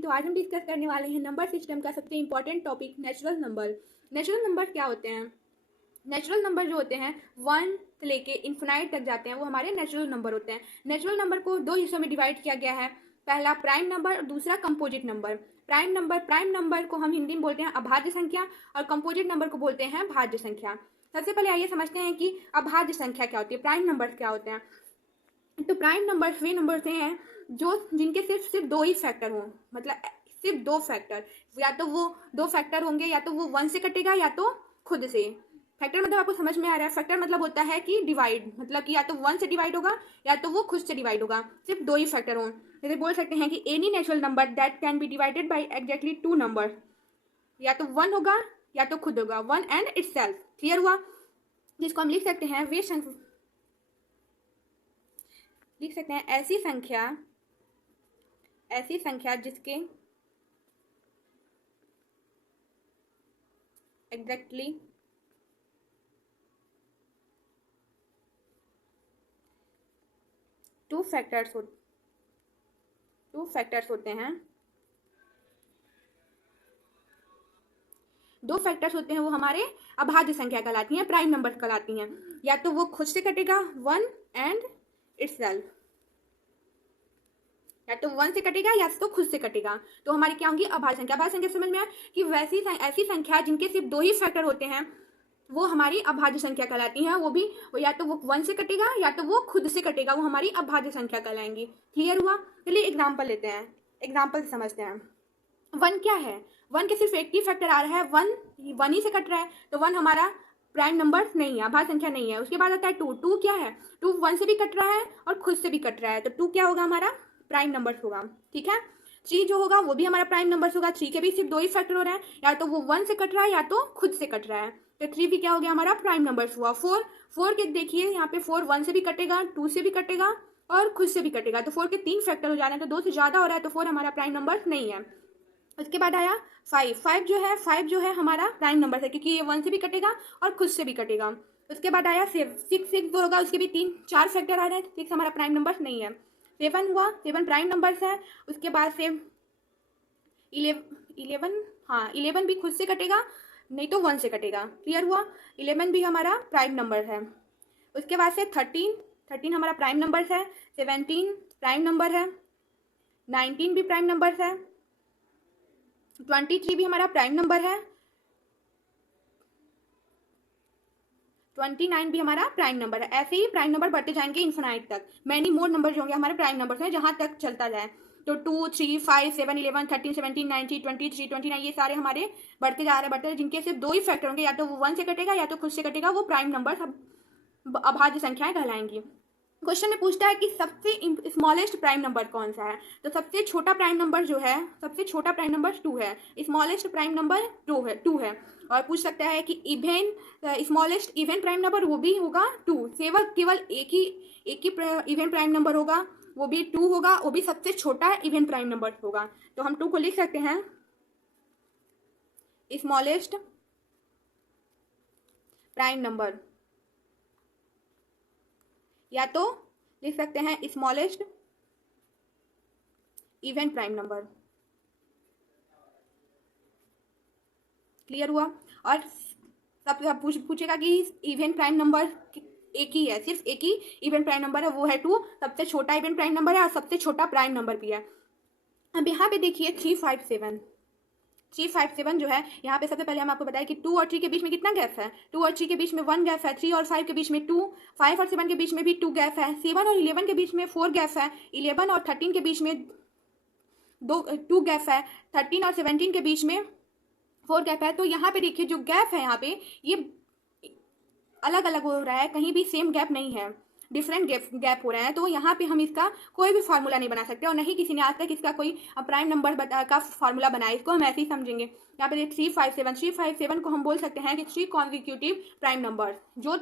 तो आज हम डिस्कस करने वाले हैं नंबर सिस्टम का सबसे important topic natural number. Natural number क्या होते हैं? नेचुरल नंबर जो होते हैं 1 से लेके इन्फिनाइट तक जाते हैं, वो हमारे नेचुरल नंबर होते हैं। नेचुरल नंबर को दो हिस्सों में डिवाइड किया गया है, पहला प्राइम नंबर और दूसरा कंपोजिट नंबर। प्राइम नंबर को हम हिंदी में बोलते हैं अभाज्य संख्या और कंपोजिट नंबर को बोलते हैं भाज्य संख्या। सबसे पहले आइए समझते हैं कि अभाज्य संख्या क्या होती है, प्राइम नंबर क्या होते हैं। तो प्राइम नंबर वे नंबर हैं जो जिनके सिर्फ दो ही फैक्टर हों, मतलब सिर्फ दो फैक्टर, या तो वो दो फैक्टर होंगे या तो वो 1 से कटेगा या तो खुद से। फैक्टर मतलब आपको समझ में आ रहा है? फैक्टर मतलब होता है कि डिवाइड, मतलब कि या तो 1 से डिवाइड होगा या तो वो खुद से डिवाइड होगा, सिर्फ दो ही फैक्टर हों। जैसे बोल सकते हैं कि any natural number that can be divided by exactly 2 number, या तो 1 होगा या तो खुद होगा, 1 एंड इटसेल्फ। क्लियर हुआ? जिसको हम लिख सकते हैं ऐसी संख्या जिसके एग्जैक्टली टू फैक्टर्स होते हैं, दो फैक्टर्स होते हैं, वो हमारे अभाज्य संख्या कहलाती हैं, प्राइम नंबर कहलाती हैं। या तो वो खुद से कटेगा 1 एंड इटसेल्फ, या तो 1 से कटेगा या तो खुद से कटेगा, तो हमारी क्या होंगी? अभाज्य संख्या। अभाज्य संख्या समझ में आया कि ऐसी संख्या जिनके सिर्फ दो ही फैक्टर होते हैं वो हमारी अभाज्य संख्या कहलाती हैं। वो या तो वो 1 से कटेगा या तो वो खुद से कटेगा, वो हमारी अभाज्य संख्या कहलाएंगी। क्लियर हुआ? चलिए एग्जाम्पल लेते हैं, एग्जाम्पल समझते हैं। 1 क्या है? 1 के सिर्फ एक ही फैक्टर आ रहा है, 1 ही से कट रहा है, तो 1 हमारा प्राइम नंबर नहीं है, अभाज्य संख्या नहीं है। उसके बाद आता है 2 क्या है? 2 1 से भी कट रहा है और खुद से भी कट रहा है, तो 2 क्या होगा? हमारा प्राइम नंबर होगा। ठीक है। 3 जो होगा वो भी हमारा प्राइम नंबर होगा। 3 के भी सिर्फ दो ही फैक्टर हो रहा है, या तो वो 1 से कट रहा है या तो खुद से कट रहा है, तो 3 भी क्या हो गया? हमारा प्राइम नंबर हुआ। 4 के देखिए यहाँ पे 4 1 से भी कटेगा, 2 से भी कटेगा और खुद से भी कटेगा, तो 4 के 3 फैक्टर हो जा रहे हैं, तो 2 से ज्यादा हो रहा है, तो 4 हमारा प्राइम नंबर नहीं है। उसके बाद आया 5 जो है हमारा प्राइम नंबर है, क्योंकि ये 1 से भी कटेगा और खुद से भी कटेगा। उसके बाद आया 6 जो होगा उसके भी 4 फैक्टर आ रहे हैं, 6 हमारा प्राइम नंबर नहीं है। 7 हुआ, 7 प्राइम नंबर है। उसके बाद से 11, हाँ 11 भी खुद से कटेगा नहीं तो 1 से कटेगा। क्लियर हुआ? 11 भी हमारा प्राइम नंबर है। उसके बाद से 13 हमारा प्राइम नंबर है। 17 प्राइम नंबर है। 19 भी प्राइम नंबर है। 23 भी हमारा प्राइम नंबर है। 29 भी हमारा प्राइम नंबर है। ऐसे ही प्राइम नंबर बढ़ते जाएंगे इन्फिनाइट तक। मैनी मोर नंबर जो होंगे हमारे प्राइम नंबर हैं, जहां तक चलता जाए। तो 2 3 5 7 11 13 17 19 23 29 ये सारे हमारे बढ़ते जा रहे हैं, जिनके सिर्फ दो ही फैक्टर होंगे, या तो वो 1 से कटेगा या तो खुद से कटेगा, वो प्राइम नंबर सब अभाज्य संख्याएं कहलाएंगी। क्वेश्चन में पूछता है कि सबसे स्मॉलेस्ट प्राइम नंबर कौन सा है, तो सबसे छोटा प्राइम नंबर 2 है। स्मॉलेस्ट प्राइम नंबर 2 है। और पूछ सकता है कि स्मॉलेस्ट इवन प्राइम नंबर, वो भी होगा 2। केवल एक ही इवन प्राइम नंबर होगा, वो भी 2 होगा, वो भी सबसे छोटा इवन प्राइम नंबर होगा। तो हम 2 को लिख सकते हैं स्मॉलेस्ट प्राइम नंबर, या तो लिख सकते हैं smallest even prime number. Clear हुआ? और सब पूछेगा कि इवन प्राइम नंबर एक ही है, सिर्फ एक ही इवन प्राइम नंबर है, वो है 2। सबसे छोटा इवन प्राइम नंबर है और सबसे छोटा प्राइम नंबर भी है। अब यहाँ पे देखिए 357 जो है, यहाँ पे सबसे पहले हम आपको बताया कि 2 और 3 के बीच में कितना गैप है? 2 और 3 के बीच में 1 गैप है। 3 और 5 के बीच में 2, 5 और 7 के बीच में भी 2 गैप है। 7 और 11 के बीच में 4 गैप है। 11 और 13 के बीच में 2 गैप है। 13 और 17 के बीच में 4 गैप है। तो यहाँ पे देखिए जो गैप है यहाँ पे ये अलग अलग हो रहा है, कहीं भी सेम गैप नहीं है, डिफरेंट गैप हो रहे हैं। तो यहाँ पे हम इसका कोई भी फार्मूला नहीं बना सकते, और नहीं किसी ने आज तक इसका कोई प्राइम नंबर का फार्मूला बनाया। इसको हम ऐसे ही समझेंगे। यहाँ पे 357 को हम बोल सकते हैं कि 3 कॉन्जिक्यूटिव प्राइम नंबर, जो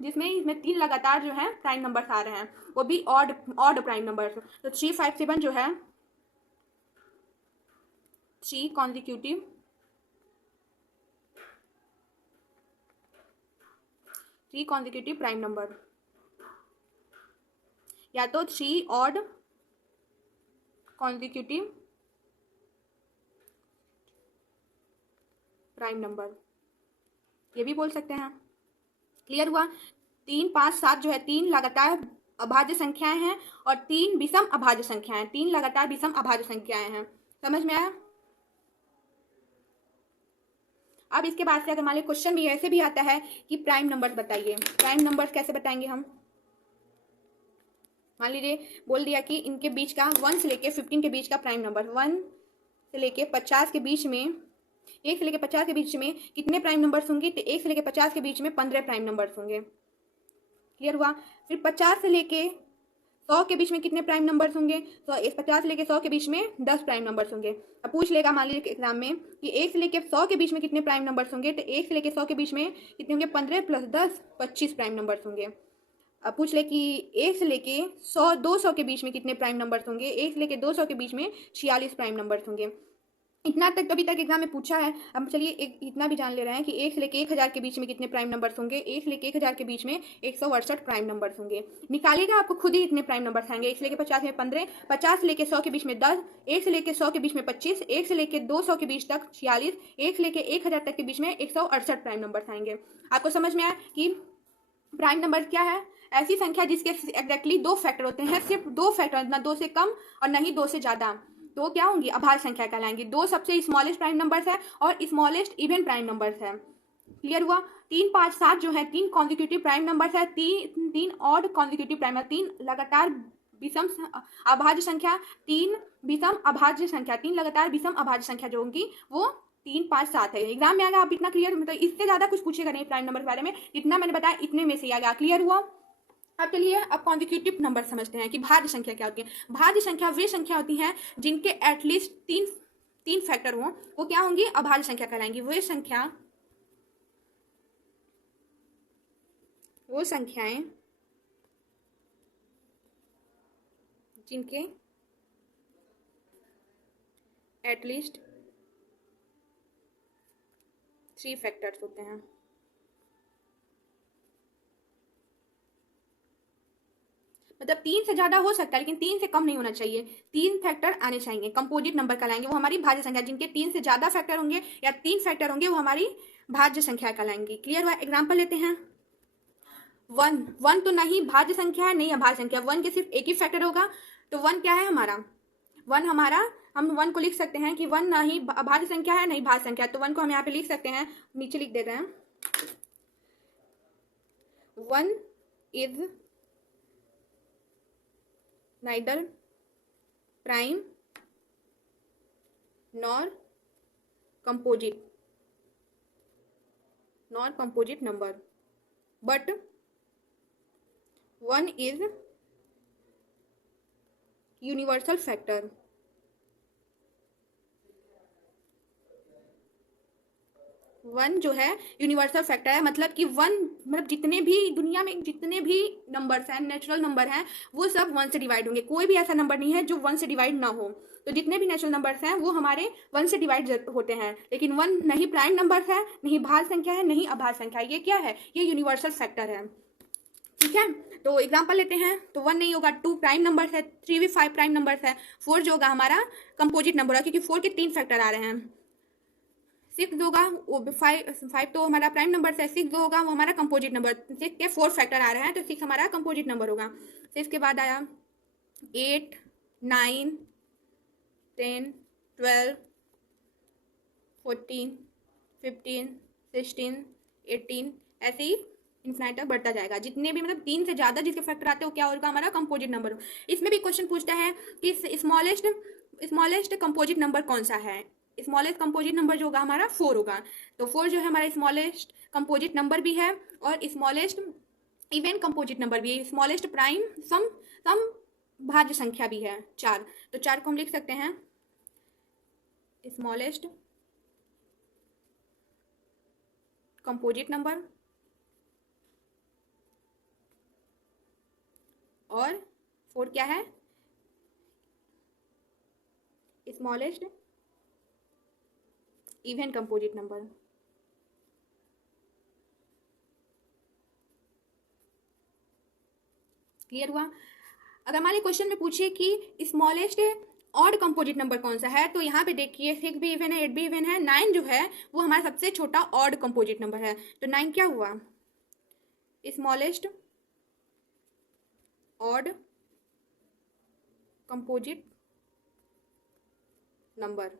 इसमें 3 लगातार जो है प्राइम नंबर्स आ रहे हैं, वो भी ऑड प्राइम नंबर्स। तो 357 जो है 3 कॉन्जिक्यूटिव प्राइम नंबर, या तो 3 ऑड कॉन्जिक्यूटिव प्राइम नंबर, ये भी बोल सकते हैं। क्लियर हुआ। 3, 5, 7 जो है 3 लगातार अभाज्य संख्याएं हैं और 3 विषम अभाज्य संख्याएं, 3 लगातार विषम अभाज्य संख्याएं हैं। समझ में आया? अब इसके बाद से अगर मान लीजिए क्वेश्चन भी ऐसे भी आता है कि प्राइम नंबर्स बताइए, प्राइम नंबर्स कैसे बताएंगे हम? मान लीजिए बोल दिया कि इनके बीच का 1 से लेके 15 के बीच का प्राइम नंबर, 1 से लेके 50 के बीच में, 1 से लेके 50 के बीच में कितने प्राइम नंबर्स होंगे? तो 1 से लेके 50 के बीच में 15 प्राइम नंबर्स होंगे। क्लियर हुआ। फिर 50 से लेके 100 के बीच में कितने प्राइम नंबर्स होंगे? तो 50 से लेके 100 के बीच में 10 प्राइम नंबर्स होंगे। अब पूछ लेगा मान लीजिए एग्जाम में कि 1 से लेके 100 के बीच में कितने प्राइम नंबर्स होंगे? तो 1 से लेके 100 के बीच में कितने होंगे? 15 + 10 25 प्राइम नंबर्स होंगे। अब पूछ ले कि 1 से लेके 100 200 के बीच में कितने प्राइम नंबर्स होंगे? 1 से लेके 200 के बीच में 46 प्राइम नंबर्स होंगे। इतना तक तो अभी तक एग्जाम में पूछा है। अब चलिए इतना भी जान ले रहे हैं कि 1 से लेके 1000 के बीच में कितने प्राइम नंबर्स होंगे? 1 से लेके 1000 के बीच में 168 प्राइम नंबर्स होंगे। निकालिएगा, आपको खुद ही इतने प्राइम नंबर्स आएंगे। 1 से लेके 50 में 15, 50 से लेके 100 के बीच में 10, 1 से लेके 100 के बीच में 25, 1 से लेके 200 के बीच तक 46, 1 से लेके 1000 तक के बीच में 168 प्राइम नंबर्स आएंगे। आपको समझ में आया कि प्राइम नंबर क्या है? ऐसी संख्या जिसके एग्जैक्टली 2 फैक्टर होते हैं, सिर्फ 2 फैक्टर, ना 2 से कम और ना ही 2 से ज्यादा, तो क्या होंगी? अभाज्य संख्या कहलाएंगी। 2 सबसे स्मॉलेस्ट प्राइम नंबर्स है और स्मॉलेस्ट इवन प्राइम नंबर्स है। क्लियर हुआ। 3, 5, 7 जो है 3 कॉन्जिक्यूटिव प्राइम नंबर्स है, 3 ऑड कॉन्जिक्यूटिव प्राइम, 3 लगातार विषम अभाज्य संख्या, 3 विषम अभाज्य संख्या, 3 लगातार विषम अभाज्य संख्या जो होंगी वो 3, 5, 7 है। एग्जाम में आएगा। आप इतना क्लियर, मतलब इससे ज्यादा कुछ पूछेगा नहीं प्राइम नंबर के बारे में, इतना मैंने बताया इतने में से आ गया। क्लियर हुआ। अब चलिए अब कॉन्जिक्यूटिव नंबर समझते हैं कि भाज्य संख्या क्या होती है। भाज्य संख्या वे संख्या होती हैं जिनके एटलीस्ट तीन फैक्टर हों, वो क्या होंगी? अभाज्य संख्या कहलाएंगी। वो संख्याएं जिनके एटलीस्ट 3 फैक्टर्स होते हैं। मतलब 3 से ज्यादा हो सकता है लेकिन 3 से कम नहीं होना चाहिए। 3 फैक्टर आने चाहिए, कंपोजिट नंबर कहलाएंगे। वो हमारी भाज्य संख्या, जिनके 3 से ज्यादा फैक्टर होंगे या 3 फैक्टर होंगे वो हमारी भाज्य संख्या कहलाएंगी। क्लियर हुआ। एग्जाम्पल लेते हैं। 1 तो नहीं भाज्य संख्या है, नहीं अभाज्य संख्या। 1 के सिर्फ एक ही फैक्टर होगा, तो 1 क्या है हमारा? 1 हमारा, हम 1 को लिख सकते हैं कि 1 ना ही अभाज्य संख्या है नहीं भाज्य संख्या, तो 1 को हम यहाँ पे लिख सकते हैं, नीचे लिख देते हैं। 1 is neither prime nor composite number, but 1 is universal factor। 1 जो है यूनिवर्सल फैक्टर है, मतलब कि 1 मतलब जितने भी दुनिया में जितने भी नंबर्स हैं, नेचुरल नंबर हैं, वो सब 1 से डिवाइड होंगे। कोई भी ऐसा नंबर नहीं है जो 1 से डिवाइड ना हो। तो जितने भी नेचुरल नंबर्स हैं वो हमारे 1 से डिवाइड होते हैं, लेकिन 1 नहीं प्राइम नंबर्स है, नहीं भाज्य संख्या है, नहीं अभाज्य संख्या। ये क्या है? ये यूनिवर्सल फैक्टर है। ठीक है, तो एग्जाम्पल लेते हैं। तो 1 नहीं होगा, 2 प्राइम नंबर्स है, 3 भी 5 प्राइम नंबर्स है, 4 जो होगा हमारा कंपोजिट नंबर है, क्योंकि 4 के 3 फैक्टर आ रहे हैं। 6 जो होगा वो 5 तो हमारा प्राइम नंबर है, 6 जो होगा वो हमारा कंपोजिट नंबर, 6 के 4 फैक्टर आ रहे हैं, तो 6 हमारा कंपोजिट नंबर होगा। 6 के बाद आया 8, 9, 10, 12, 14, 15, 16, 18, ऐसे ही इन्फिनाइट तक बढ़ता जाएगा। जितने भी मतलब 3 से ज़्यादा जिसके फैक्टर आते हैं वो क्या होगा? हमारा कंपोजिट नंबर। इसमें भी क्वेश्चन पूछता है कि स्मॉलेस्ट कंपोजिट नंबर कौन सा है? स्मॉलेस्ट कंपोजिट नंबर जो होगा हमारा 4 होगा। तो 4 जो है हमारा स्मॉलेस्ट कंपोजिट नंबर भी है और स्मॉलेस्ट इवन कंपोजिट नंबर भी है, स्मॉलेस्ट प्राइम सम भाज्य संख्या भी है 4। तो 4 को हम लिख सकते हैं स्मॉलेस्ट कंपोजिट नंबर और 4 क्या है? Smallest even composite number. Clear हुआ। अगर हमारे क्वेश्चन में पूछे कि स्मॉलेस्ट ऑड कंपोजिट नंबर कौन सा है, तो यहाँ पे देखिए 6 भी इवन है, 8 भी इवन है, 9 जो है वो हमारा सबसे छोटा ऑड कंपोजिट नंबर है। तो 9 क्या हुआ, स्मॉलेस्ट ऑड कंपोजिट नंबर।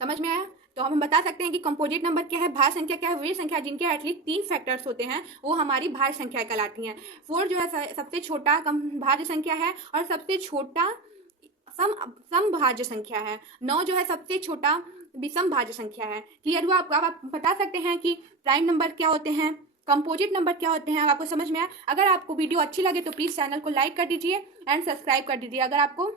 समझ में आया। तो हम बता सकते हैं कि कंपोजिट नंबर क्या है, भाज्य संख्या क्या है, वे संख्या जिनके एटलीस्ट 3 फैक्टर्स होते हैं वो हमारी भाज्य संख्या कहलाती हैं। 4 जो है सबसे छोटा भाज्य संख्या है और सबसे छोटा समभाज्य संख्या है। 9 जो है सबसे छोटा विषम भाज्य संख्या है। क्लियर हुआ आपको। अब आप बता सकते हैं कि प्राइम नंबर क्या होते हैं, कंपोजिट नंबर क्या होते हैं। अब आपको समझ में आया। अगर आपको वीडियो अच्छी लगे तो प्लीज़ चैनल को लाइक कर दीजिए एंड सब्सक्राइब कर दीजिए। अगर आपको